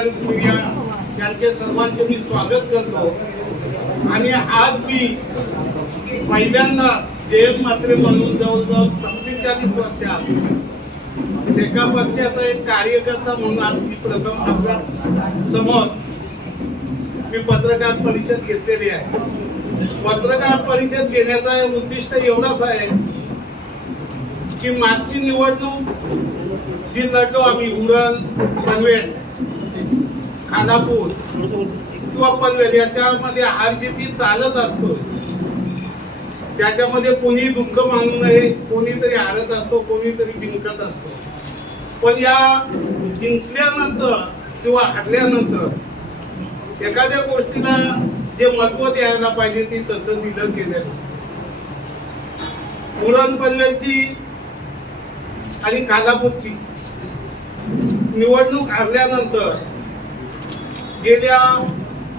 Electronic media यांचे सर्वांचे मी स्वागत करतो. आणि आज मी पहिल्यांदा जयंत मात्रे म्हणून जवळजवळ सत्तेचाळीस वर्षात शेका पक्षाचा एक कार्यकर्ता म्हणून आज मी प्रथम आपल्यासमोर मी पत्रकार परिषद घेतलेली आहे. पत्रकार परिषद घेण्याचा उद्दिष्ट एवढाच आहे की मागची निवडणूक जी लढलो आम्ही उरण पनवेल खानापूर किंवा पनवेल याच्यामध्ये हार जिती चालत असतो. त्याच्यामध्ये कोणी दुःख मानू नये कोणीतरी हारत असतो कोणीतरी जिंकत असतो. पण या जिंकल्यानंतर किंवा हरल्यानंतर एखाद्या गोष्टीला जे महत्त्व द्यायला पाहिजे ती तसं दिलं गेलं उरण पनवेलची आणि खालापूरची निवडणूक हरल्यानंतर गेल्या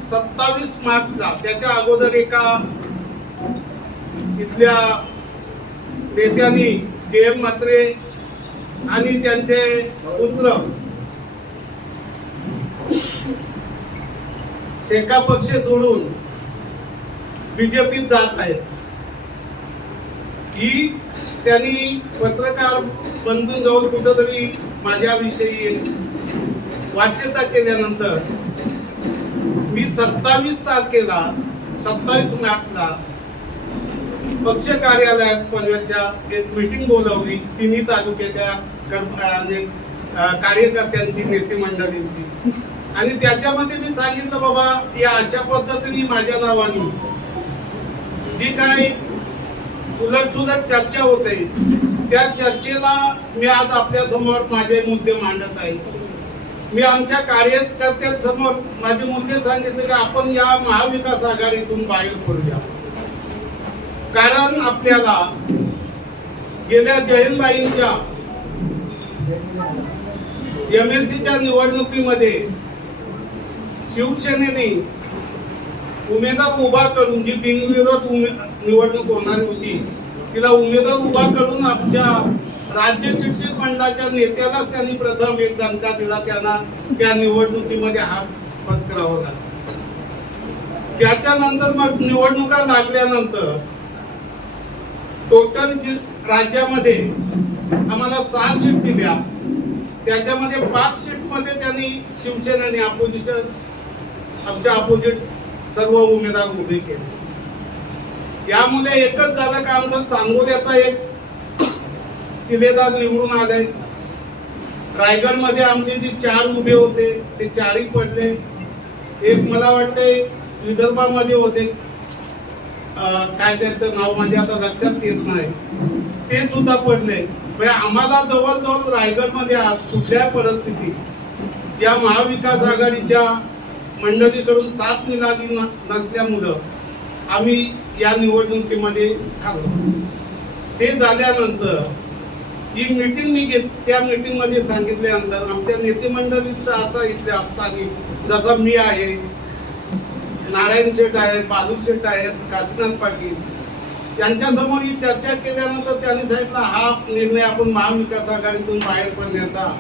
सत्तावीस मार्चला त्याच्या अगोदर एका इथल्या नेत्यांनी जे एम म्हात्रे आणि त्यांचे पुत्र शेका पक्ष सोडून बीजेपीत जात आहेत ही त्यांनी पत्रकार बंधूंजवळ कुठंतरी माझ्याविषयी वाच्यता केल्यानंतर मी सत्तावीस तारखेला सत्तावीस मार्चला पक्ष कार्यालयात पनवेलच्या एक मीटिंग बोलवली. तिन्ही तालुक्याच्या म्हणजे, कार्यकर्त्यांची नेते मंडळींची आणि त्याच्यामध्ये मी सांगितलं बाबा या अशा पद्धतीने माझ्या नावाने जी काही उलट सुलट चर्चा होते त्या चर्चेला मी आज आपल्यासमोर माझे मुद्दे मांडत आहे. मी आमच्या कार्यकर्त्यांसमोर माझे मुद्दे सांगितले की आपण या महाविकास आघाडीतून बाहेर पडूया. कारण आपल्याला गेल्या जयंतबाईंच्या एम एस सीच्या निवडणुकीमध्ये शिवसेनेने उमेदवार उभा करून जी बिनविरोध उमे- निवडणूक होणार होती तिला उमेदवार उभा करून आमच्या राज्य चिटणीस मंडळाच्या नेत्यालाच त्यांनी प्रथम एक दणका दिला. त्यांना त्या निवडणुकीमध्ये हात पत्करावा लागला. त्याच्यानंतर मग निवडणुका लागल्यानंतर टोटल राज्यामध्ये आम्हाला सहा सीट दिल्या. त्याच्यामध्ये पाच शिफ्टमध्ये त्यांनी शिवसेनेने अपोजिशन आमच्या अपोजिट सर्व उमेदवार उभे केले. यामुळे एकच झालं का आमचा सांगोल्याचा एक शिलेदार निवडून आले. रायगडमध्ये आमचे जे चार उभे होते ते चारही पडले. एक मला वाटते विदर्भामध्ये होते. काय त्याचं नाव माझे आता लक्षात येत नाही. ते सुद्धा पडले. म्हणजे आम्हाला जवळजवळ रायगडमध्ये आज कुठल्याही परिस्थितीत या महाविकास आघाडीच्या मंडळीकडून साथ मिळाली न- नसल्यामुळं आम्ही या निवडणुकीमध्ये थांबलो. ते झाल्यानंतर ही मीटिंग मी घेत त्या मीटिंगमध्ये सांगितले सांगितल्यानंतर आमच्या नेतेमंडळीचा असा इथे असताना जसं मी आहे नारायण शेठ आहेत बालू शेठ आहेत काशीनाथ पाटील यांच्यासमोर ही चर्चा केल्यानंतर त्यांनी सांगितलं हा निर्णय आपण महाविकास आघाडीतून बाहेर पडण्याचा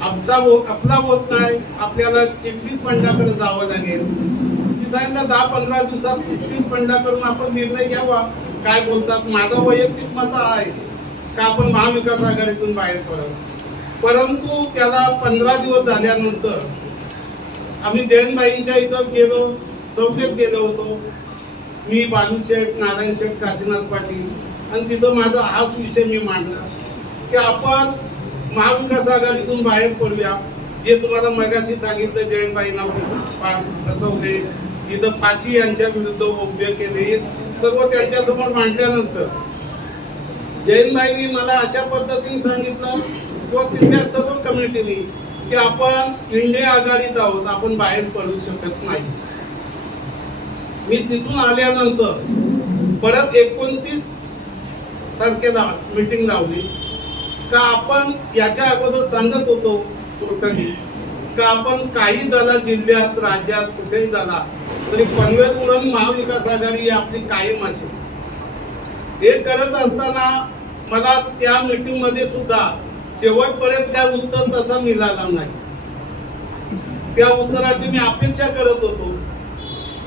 आमचा वोट आपला होत नाही आपल्याला चिटणीस पंडाकडे जावं लागेल. मी सांगितलं दहा पंधरा दिवसात चिटणीस पंडाकडून आपण निर्णय घ्यावा. काय बोलतात? माझं वैयक्तिक मत आहे. का आपण महाविकास आघाडीतून बाहेर पडावं? परंतु त्याला पंधरा दिवस झाल्यानंतर आम्ही जयंतबाईंच्या इथं गेलो चौकेत गेलो होतो. मी बालू शेठ नारायण शेठ काशीनाथ पाटील आणि तिथं माझा हाच विषय मी मांडला की आपण महाविकास आघाडीतून बाहेर पडूया. जे तुम्हाला मगाशी सांगितलं जयंतबाईंना फसवले तिथं पाची यांच्या विरुद्ध उभे केले सर्व त्यांच्यासमोर मांडल्यानंतर जैनबाईंनी मला अशा पद्धतीने सांगितलं किंवा तिथल्या सर्व कमिटीनी की आपण इंडिया आघाडीत आहोत आपण बाहेर पडू शकत नाही. मी तिथून आल्यानंतर परत एकोणतीस तारखेला मीटिंग लावली. का आपण याच्या अगोदर सांगत होतो टोटली का आपण काही झाला जिल्ह्यात राज्यात कुठेही झाला तरी पनवेल उरण महाविकास आघाडी ही आपली कायम असेल. हे करत असताना मला त्या मीटिंगमध्ये सुद्धा शेवटपर्यंत काय उत्तर तसा मिळाला नाही. त्या उत्तराची मी अपेक्षा करत होतो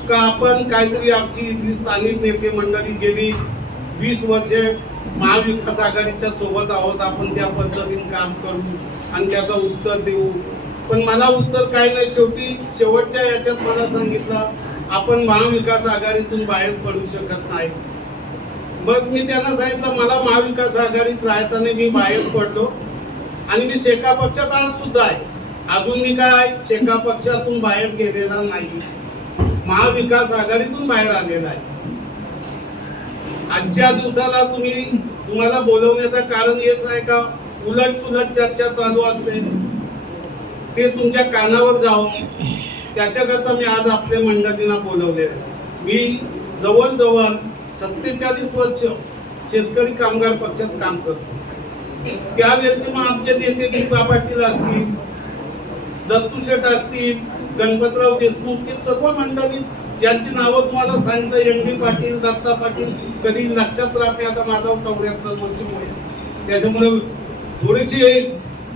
का आपण काहीतरी आमची इथली स्थानिक नेते मंडळी गेली वीस वर्षे महाविकास आघाडीच्या सोबत आहोत आपण त्या पद्धतीने काम करू आणि त्याचं उत्तर देऊ. पण मला उत्तर काही नाही. शेवटी शेवटच्या याच्यात मला सांगितलं आपण महाविकास आघाडीतून बाहेर पडू शकत नाही. मग मी त्यांना सांगितलं मला महाविकास आघाडीत राहायचं नाही मी बाहेर पडलो. आणि मी शेका पक्षात आज सुद्धा आहे. अजून मी काय शेका पक्षातून बाहेर गेलेला नाही. महाविकास आघाडीतून बाहेर आलेला आहे. आजच्या दिवसाला तुम्ही तुम्हाला बोलवण्याचं कारण हेच आहे का? उलट सुलट चर्चा चालू असते. ते तुमच्या कानावर जाऊन त्याच्याकरता मी आज आपल्या मंडळींना बोलवले आहे. मी जवळजवळ सत्तेचाळीस वर्ष शेतकरी कामगार पक्षात काम करतो. व्यक्ती मग आमचे नेते दीपा पाटील असतील दत्तू शेठ असतील गणपतराव देशमुख हे सर्व मंडळी यांची नावं तुम्हाला सांगितलं एम डी पाटील दत्ता पाटील कधी लक्षात राहते? आता माझा चौऱ्याहत्तर वर्ष त्याच्यामुळे थोडीशी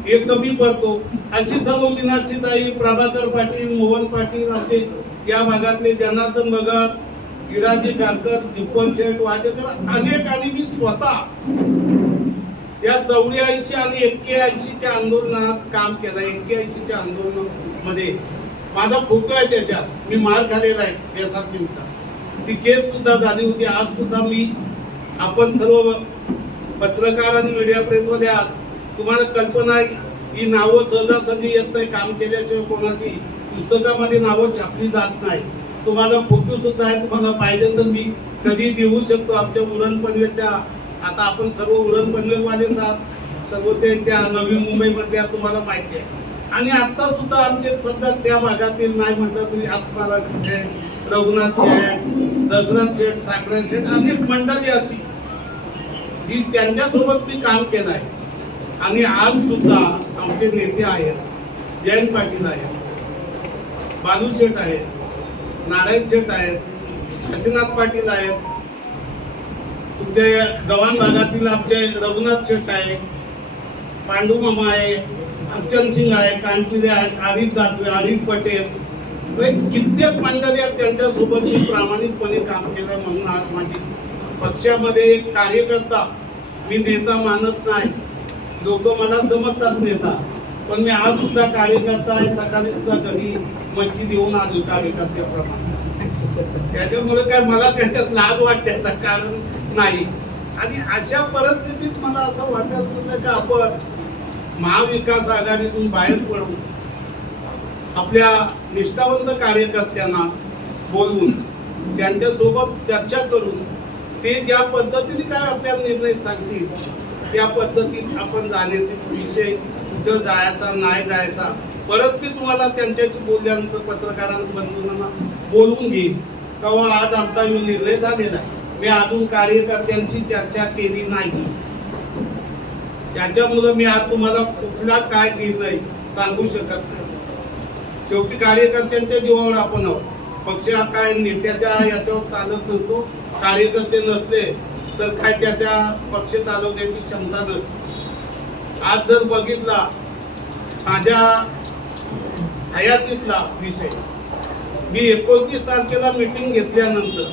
हे कमी पडतो. अशी सर्व मीनाक्षीताई प्रभाकर पाटील मोहन पाटील आमचे या भागातले जनार्दन भगत इराजी कारकर जिप्पन शेठ वाजेकर अनेक आणि मी स्वतः या चौऱ्याऐंशी आणि एक्क्याऐंशीच्या आंदोलनात काम केलं. एक्क्याऐंशीच्या आंदोलनामध्ये माझा फोटो आहे त्याच्यात. मी मार खालेला आहे केसातचा ती केस सुद्धा झाली होती. आज सुद्धा मी आपण सर्व पत्रकार आणि मीडिया प्रेसमध्ये आहात. तुम्हाला कल्पना ही नावं सहजासहजी येत नाही. काम केल्याशिवाय कोणाची पुस्तकामध्ये नावं छापली जात नाही. तुम्हाला फोटो सुद्धा आहे तुम्हाला पाहिजे तर मी कधी देऊ शकतो आमच्या उरण पनवेलच्या आता आपण सर्व उरण पनवेलवालेच आहात सर्व ते त्या नवी मुंबईमधल्या तुम्हाला माहिती आहे. आणि आता सुद्धा आमचे सध्या त्या भागातील नाही म्हटलं तरी आत्माराज शेठ रघुनाथ शेठ दशरथ शेठ साखरे शेठ अनेक मंडळी अशी जी त्यांच्यासोबत मी काम केलं आहे. आणि आज सुद्धा आमचे नेते आहेत जयंत पाटील आहेत बालू शेठ आहेत नारायण शेठ आहेत काशीनाथ पाटील आहेत. तुमचे गव्हाण भागातील आमचे रघुनाथ शेठ आहे पांडू मामा आहे अर्चन सिंग आहे कानपिरे आहेत आरिफ दातवे आरिफ पटेल. म्हणजे कित्येक मंडळी आहेत त्यांच्यासोबत मी प्रामाणिकपणे काम केलं म्हणून आज माझी पक्षामध्ये एक कार्यकर्ता मी नेता मानत नाही. लोक मला समजतात नेता. पण मी आज सुद्धा कार्यकर्ता आहे सकाळी सुद्धा कधी मच्छी देऊन आलो कार्यकर्त्याप्रमाणे त्याच्यामुळे काय मला त्याच्यात लाज वाटण्याचं कारण नाही. आणि अशा परिस्थितीत मला असं वाटत होतं की आपण महाविकास आघाडीतून बाहेर पडून आपल्या निष्ठावंत कार्यकर्त्यांना बोलवून त्यांच्यासोबत चर्चा करून ते ज्या पद्धतीने काय आपल्याला निर्णय सांगतील त्या पद्धतीत आपण जाण्याचे विषय कुठं जायचा नाही जायचा परत मी तुम्हाला त्यांच्याशी बोलल्यानंतर पत्रकारांबंधूंना बोलून घेईन. तेव्हा आज आमचा यो निर्णय झालेला आहे. मी अजून कार्यकर्त्यांशी चर्चा केली नाही. त्याच्यामुळं मी आज तुम्हाला कुठला काय निर्णय सांगू शकत नाही. शेवटी कार्यकर्त्यांच्या जीवावर आपण आहोत. पक्ष हा काय नेत्याच्या याच्यावर चालत नसतो. कार्यकर्ते नसले तर काय त्याच्या पक्ष चालवण्याची क्षमता नसते. आज जर बघितला माझ्या हयातीतला विषय. मी एकोणतीस तारखेला मीटिंग घेतल्यानंतर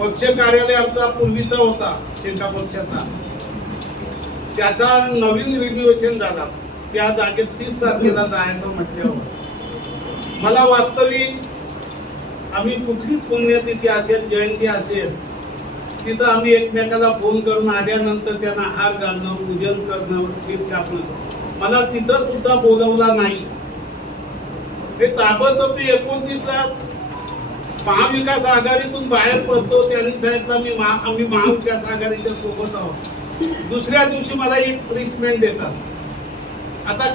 पक्ष कार्यालय आमचा पूर्वीचा होता शेका पक्षाचा. त्याचा नवीन रिन्युएशन झाला. त्या जागेत तीस तारखेला जायचं म्हटल्यावर. मला वास्तविक आम्ही कुठली पुण्यतिथी असेल जयंती असेल तिथं आम्ही एकमेकाला फोन करून आल्यानंतर त्यांना हार घालणं पूजन करणं गीत टाकणं. मला तिथं सुद्धा बोलवला नाही. हे ताबडतोब मी एकोणतीसला महाविकास आघाडीतून बाहेर पडतो त्यांनी सांगितलं मी महा आम्ही महाविकास आघाडीच्या सोबत आहोत. दुसऱ्या दिवशी मला एक ट्रीटमेंट देतात. आता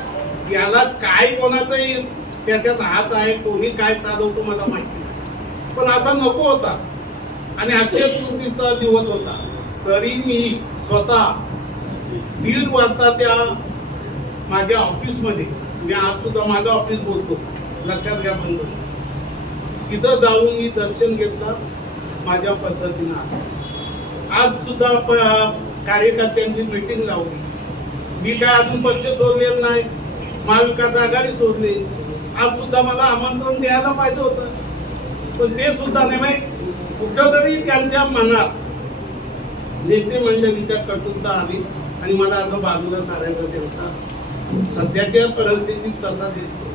याला काय कोणाचाही त्याच्यात हात आहे कोणी काय चालवतो मला माहिती नाही. पण असा नको होता. आणि अक्षय तृतीचा दिवस होता. तरी मी स्वतः दीड वाजता त्या माझ्या ऑफिसमध्ये मी आज सुद्धा माझं ऑफिस बोलतो लक्षात घ्या बंद तिथं जाऊन मी दर्शन घेतलं माझ्या पद्धतीनं. आज सुद्धा प- कार्यकर्त्यांची मीटिंग लावली. मी काय अजून पक्ष सोडलेला नाही. महाविकास आघाडी सोडली. आज सुद्धा मला आमंत्रण द्यायला पाहिजे होतं. पण ते सुद्धा नाही माहीत. कुठंतरी त्यांच्या मनात नेते मंडळीच्या कटुता आली आणि मला असं बाजूला सारायचं त्यांचा सध्याच्या परिस्थितीत तसा दिसतो.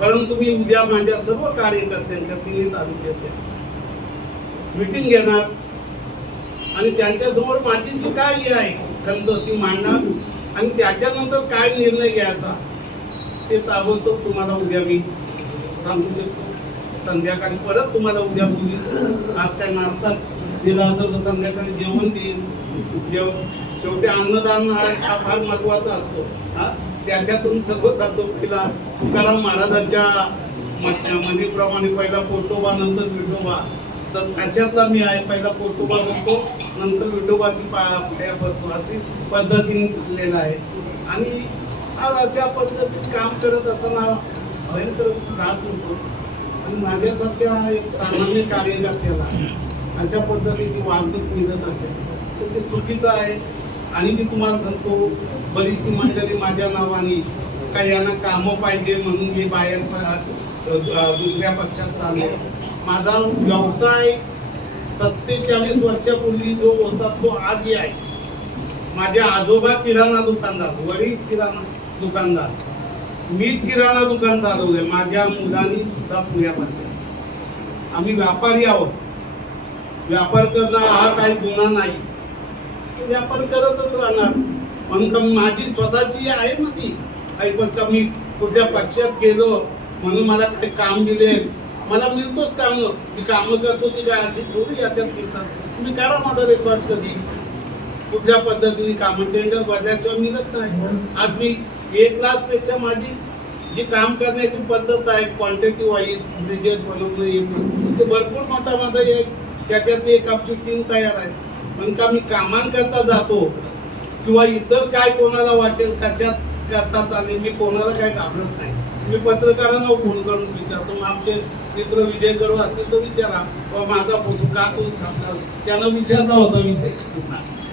परंतु मी उद्या माझ्या सर्व कार्यकर्त्यांच्या तिन्ही तालुक्याच्या मीटिंग घेणार आणि त्यांच्यासमोर माझी जी काय हे आहे खंत ती मांडणार आणि त्याच्यानंतर काय निर्णय घ्यायचा ते ताबडतोब तुम्हाला उद्या मी सांगू शकतो. संध्याकाळी परत तुम्हाला उद्या बोलील. आज काय नाश्ता दिला असेल तर संध्याकाळी जेवण देईन. जेव शेवटी अन्नदान हा हा फार महत्त्वाचा असतो. हा? त्याच्यातून सर्व जातो पहिला. तुकाराम महाराजांच्या म्हण- म्हणीप्रमाणे पहिला पोटोबा नंतर विठोबा. तर अशातला मी आहे. पहिला पोटोबा बघतो नंतर विठोबाची पाया बघतो. अशी पद्धतीने चाललेलं आहे. आणि आज अशा पद्धतीत काम करत असताना भयंकर त्रास होतो. आणि माझ्यासारख्या एक सामान्य कार्यकर्त्याला अशा पद्धतीची वागणूक मिळत असेल तर ते चुकीचं आहे. आणि मी तुम्हाला सांगतो बरीचशी मंडळी माझ्या नावाने का यांना कामं पाहिजे म्हणून हे बाहेर दुसऱ्या पक्षात चालले. माझा व्यवसाय सत्तेचाळीस वर्षापूर्वी जो होता तो आजही आहे. माझ्या आजोबा किराणा दुकानदार वडील किराणा दुकानदार. मी किराणा दुकान चालवलंय माझ्या मुलांनी सुद्धा पुण्या बांधल्या आम्ही व्यापारी आहोत. व्यापार करणं हा काही गुन्हा नाही. व्यापार करतच राहणार. म्हणून माझी स्वतःची आहे ना ती. ऐकत का मी कुठल्या पक्षात गेलो म्हणून मला काही काम दिले. मला मिळतोच काम. मी कामं करतो ती काय अशी थोडी याच्यात मिळतात तुम्ही काढा माझा रेकॉर्ड कधी. कुठल्या पद्धतीने कामं टेंडर भरल्याशिवाय मिळत नाही. आज मी एक लाखपेक्षा माझी जी काम करण्याची पद्धत आहे क्वांटिटी वाईज रिजल्ट बनवणं येतं ते भरपूर मोठा माझा एक त्याच्यात एक आमची टीम तयार आहे. पण का मी कामांकरता जातो किंवा इतर काय कोणाला वाटेल कशात करता चालेल मी कोणाला काय घाबरत नाही. मी पत्रकारांना फोन करून विचारतो मग आमचे मित्र विजय करू असतील तर विचारा. माझा फोटो का तो थांबणार त्यांना विचारला होता विजय.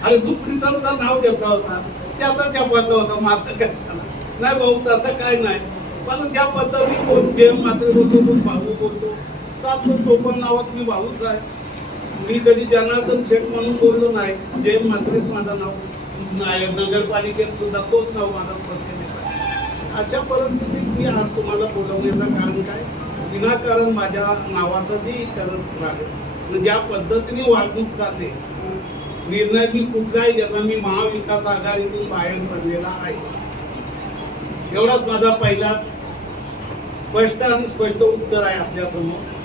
आणि दुपडीचा नाव घेतला होता. त्याचा जपाचा होता माझं कशाला नाही भाऊ तसं काय नाही. पण ज्या पद्धतीने कोण जे मात्र बोलतो कोण भाऊ बोलतो. चालतो तो पण नावात मी भाऊच आहे. मी कधी जनार्दन शेठ म्हणून बोललो नाही. जय मात्रेच माझं नाव नाही नगरपालिकेत सुद्धा तोच नाव माझा प्रतिनिधी आहे. अशा परिस्थितीत मी आज तुम्हाला बोलवण्याचं कारण काय? विनाकारण माझ्या नावाचं जी करत राहिले ज्या पद्धतीने वागणूक चालते निर्णय मी कुठलाही घेतला मी महाविकास आघाडीतून बाहेर पडलेला आहे. एवढाच माझा पहिला स्पष्ट आणि स्पष्ट उत्तर आहे आपल्यासमोर.